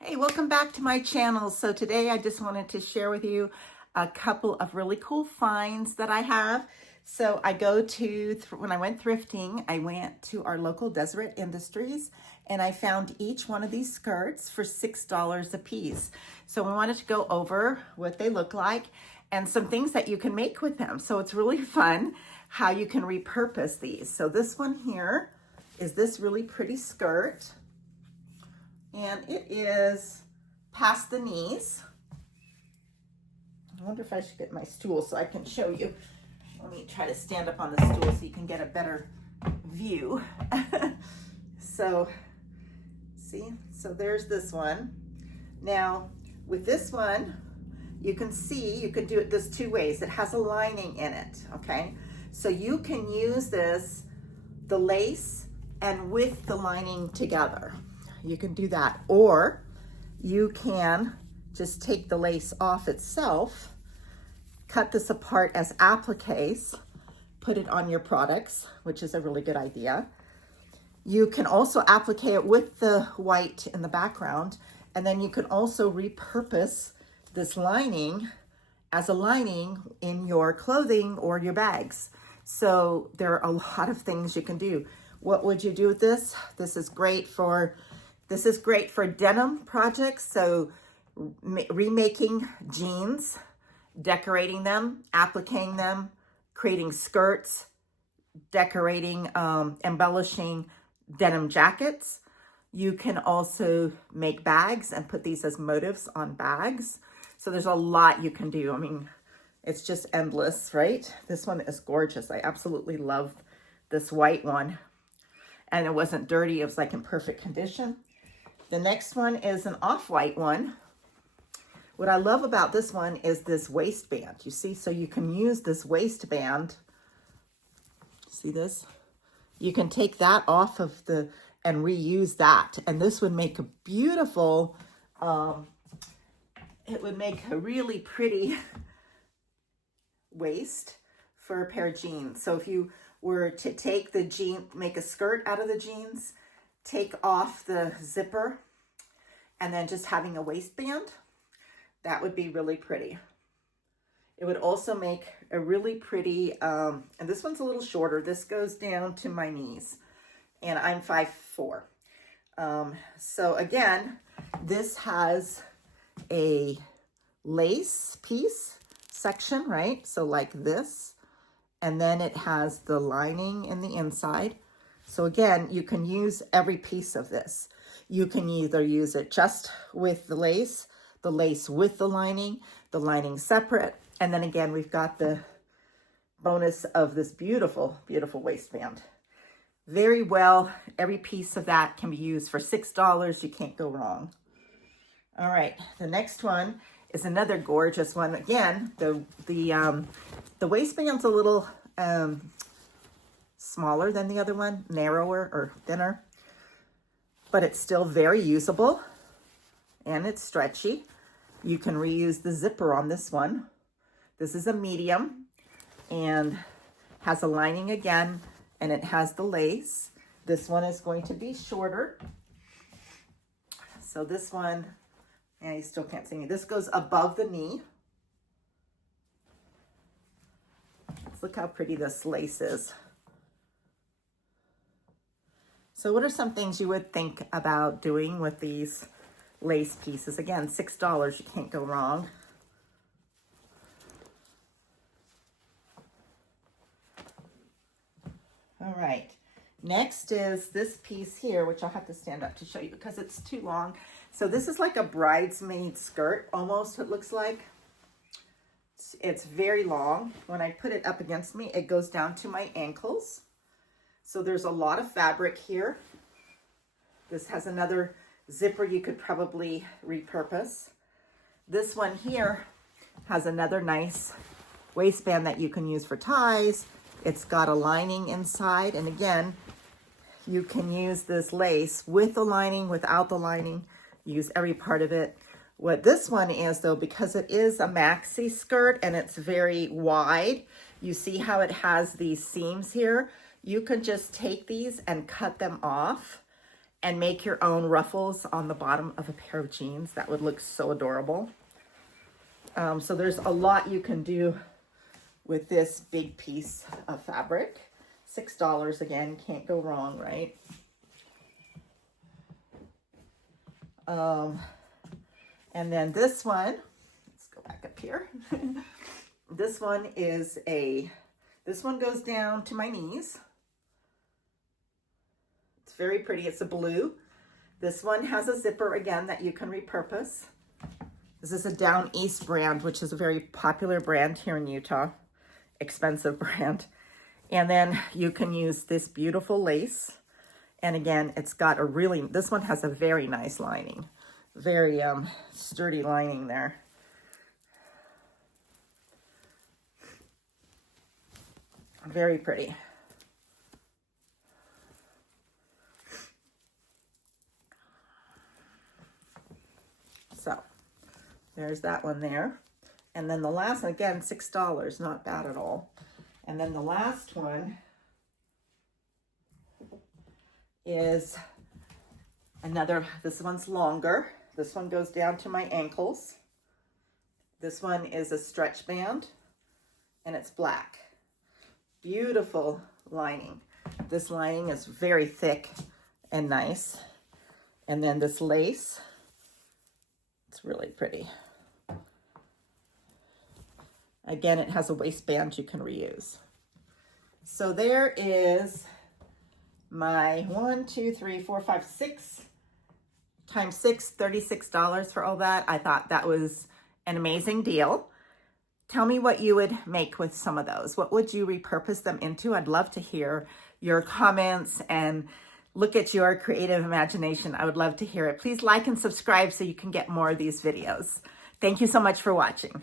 Hey, welcome back to my channel. So today I just wanted to share with you a couple of really cool finds that I have. So I when I went thrifting, I went to our local Deseret Industries and I found each one of these skirts for $6 a piece. So we wanted to go over what they look like and some things that you can make with them. So it's really fun how you can repurpose these. So this one here is this really pretty skirt. And it is past the knees. I wonder if I should get my stool so I can show you. Let me try to stand up on the stool so you can get a better view. So, see? So there's this one. Now, with this one, you can see, you can do it this two ways. It has a lining in it, okay? So you can use this, the lace and with the lining together. You can do that, or you can just take the lace off itself, cut this apart as appliques, put it on your products, which is a really good idea. You can also applique it with the white in the background, and then you can also repurpose this lining as a lining in your clothing or your bags. So there are a lot of things you can do. What would you do with this? This is great for denim projects, so remaking jeans, decorating them, appliquing them, creating skirts, decorating, embellishing denim jackets. You can also make bags and put these as motifs on bags. So there's a lot you can do. I mean, it's just endless, right? This one is gorgeous. I absolutely love this white one. And it wasn't dirty, it was like in perfect condition. The next one is an off-white one. What I love about this one is this waistband. You see, so you can use this waistband. See this? You can take that off of and reuse that. And this would make a beautiful, it would make a really pretty waist for a pair of jeans. So if you were to take the jean, make a skirt out of the jeans, take off the zipper, and then just having a waistband, that would be really pretty. It would also make a really pretty, and this one's a little shorter. This goes down to my knees, and I'm 5'4". So again, this has a lace piece section, right? So like this, and then it has the lining in the inside. So again, you can use every piece of this. You can either use it just with the lace with the lining separate. And then again, we've got the bonus of this beautiful, beautiful waistband. Very well, every piece of that can be used for $6. You can't go wrong. All right, the next one is another gorgeous one. Again, the waistband's a little smaller than the other one, narrower or thinner, but it's still very usable and it's stretchy. You can reuse the zipper on this one. This is a medium and has a lining again, and it has the lace. This one is going to be shorter. So this one, yeah, you still can't see me. This goes above the knee. Let's look how pretty this lace is. So what are some things you would think about doing with these lace pieces? Again, $6, you can't go wrong. All right, next is this piece here, which I'll have to stand up to show you because it's too long. So this is like a bridesmaid skirt, almost, it looks like. It's very long. When I put it up against me, it goes down to my ankles. So there's a lot of fabric here. This has another zipper you could probably repurpose. This one here has another nice waistband that you can use for ties. It's got a lining inside. And again, you can use this lace with the lining, without the lining, use every part of it. What this one is though, because it is a maxi skirt and it's very wide, you see how it has these seams here? You can just take these and cut them off and make your own ruffles on the bottom of a pair of jeans. That would look so adorable. So there's a lot you can do with this big piece of fabric. $6 again, can't go wrong, right? And then this one, let's go back up here. This one is this one goes down to my knees. It's very pretty, it's a blue. This one has a zipper again that you can repurpose. This is a Down East brand, which is a very popular brand here in Utah. Expensive brand. And then you can use this beautiful lace. And again, it's got a really, this one has a very nice lining. Very sturdy lining there. Very pretty. So there's that one there. And then the last one, again, $6, not bad at all. And then the last one is another, this one's longer. This one goes down to my ankles. This one is a stretch band and it's black. Beautiful lining. This lining is very thick and nice. And then this lace, it's really pretty. Again, it has a waistband you can reuse. So there is my 1, 2, 3, 4, 5, 6 times 6, $36 for all that. I thought that was an amazing deal. Tell me what you would make with some of those. What would you repurpose them into? I'd love to hear your comments and look at your creative imagination. I would love to hear it. Please like and subscribe so you can get more of these videos. Thank you so much for watching.